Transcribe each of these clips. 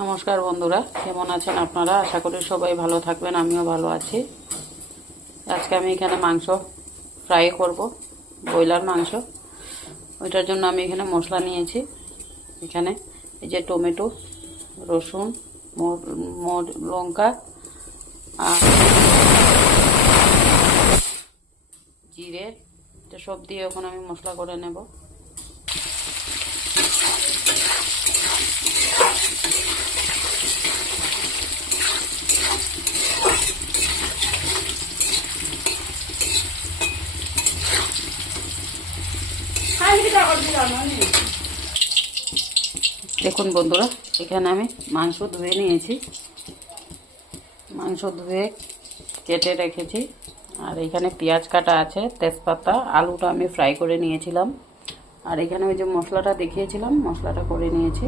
নমস্কার বন্ধুরা, কেমন আছেন আপনারা? আশা করি সবাই ভালো থাকবেন, আমিও ভালো আছি। আজকে আমি এখানে মাংস ফ্রাই করব, ব্রয়লার মাংস। ওইটার জন্য আমি এখানে মশলা নিয়েছি। এখানে এই যে টমেটো, রসুন, লঙ্কা আর জিরে, তো সব দিয়ে এখন আমি মশলা করে নেব। দেখুন বন্ধুরা, এখানে আমি মাংস ধুয়ে নিয়েছি। মাংস ধুয়ে কেটে রেখেছি। আর এখানে পেঁয়াজ কাটা আছে, তেজপাতা, আলুটা আমি ফ্রাই করে নিয়েছিলাম। আর এখানে ওই যে মশলাটা দেখিয়েছিলাম, মশলাটা করে নিয়েছি।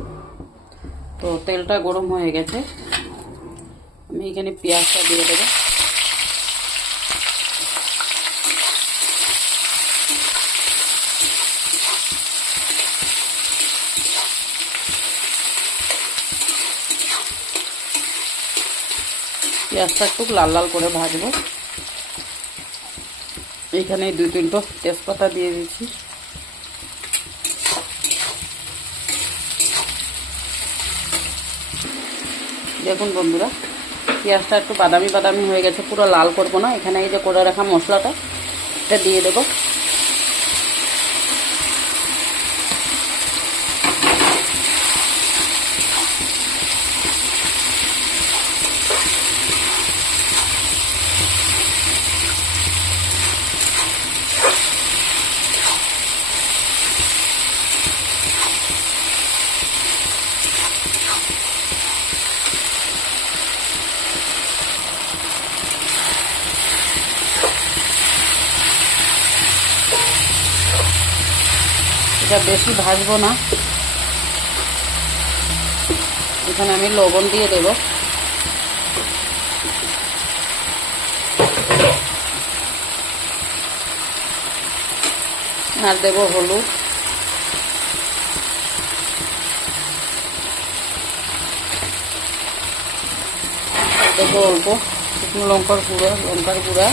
তো তেলটা গরম হয়ে গেছে, আমি এখানে পেঁয়াজটা দিয়ে দেবো। পেঁয়াজটা একটু লাল লাল করে ভাজবো। এইখানে 2-3টো তেজপাতা দিয়ে দিচ্ছি। দেখুন বন্ধুরা, পেঁয়াজটা একটু বাদামি বাদামি হয়ে গেছে, পুরো লাল করবো না। এখানে এই যে করে রাখা মশলাটা এটা দিয়ে দেবো। এটা বেশি ভাজবো না। এখানে আমি লবণ দিয়ে দেব। আর দেব হলুদ, দেবো অল্প শুকনো লঙ্কার গুঁড়া।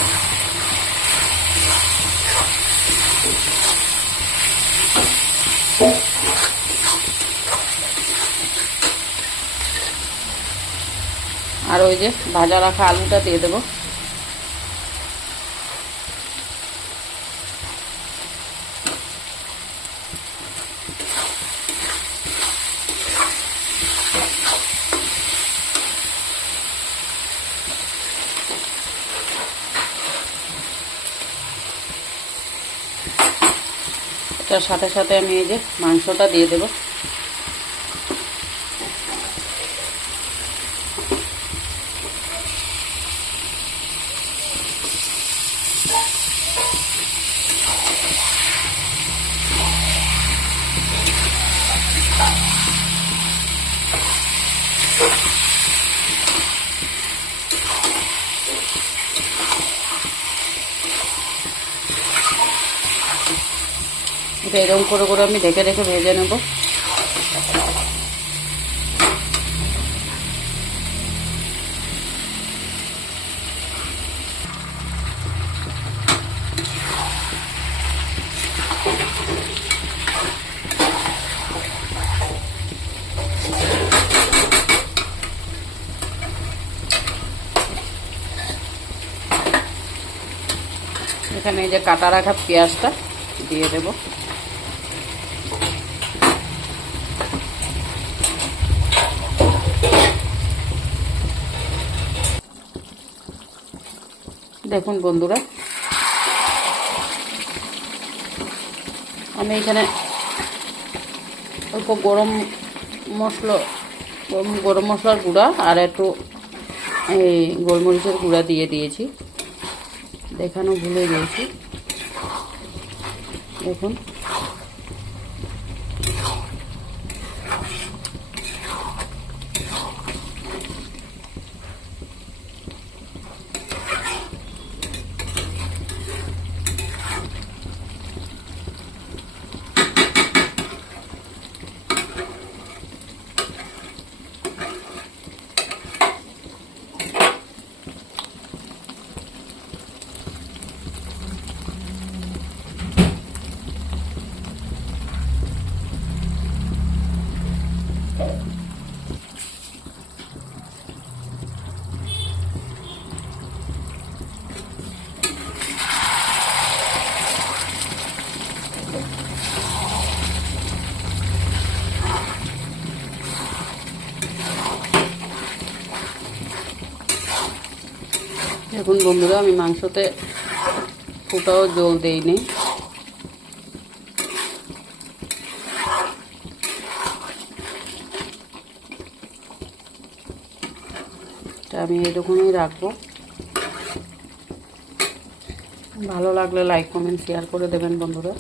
আর ওই যে ভাজা রাখা আলুটা দিয়ে দেবো। এটার সাথে সাথে আমি এই যে মাংসটা দিয়ে দেবো। এটা এরকম করে করে আমি ঢেকে ঢেকে ভেজে নেব। এখানে এই যে কাটা রাখা পেঁয়াজটা দিয়ে দেব। দেখুন বন্ধুরা, আমি এখানে অল্প গরম মশলার গুঁড়া আর একটু এই গোলমরিচের গুঁড়া দিয়ে দিয়েছি। দেখানো ভুলে গিয়েছি। দেখুন, দেখুন বন্ধুরা, আমি মাংসতে ফোটাও জল দেইনি। আমি এরকমই রাখবো। ভালো লাগলে লাইক কমেন্ট শেয়ার করে দেবেন বন্ধুরা।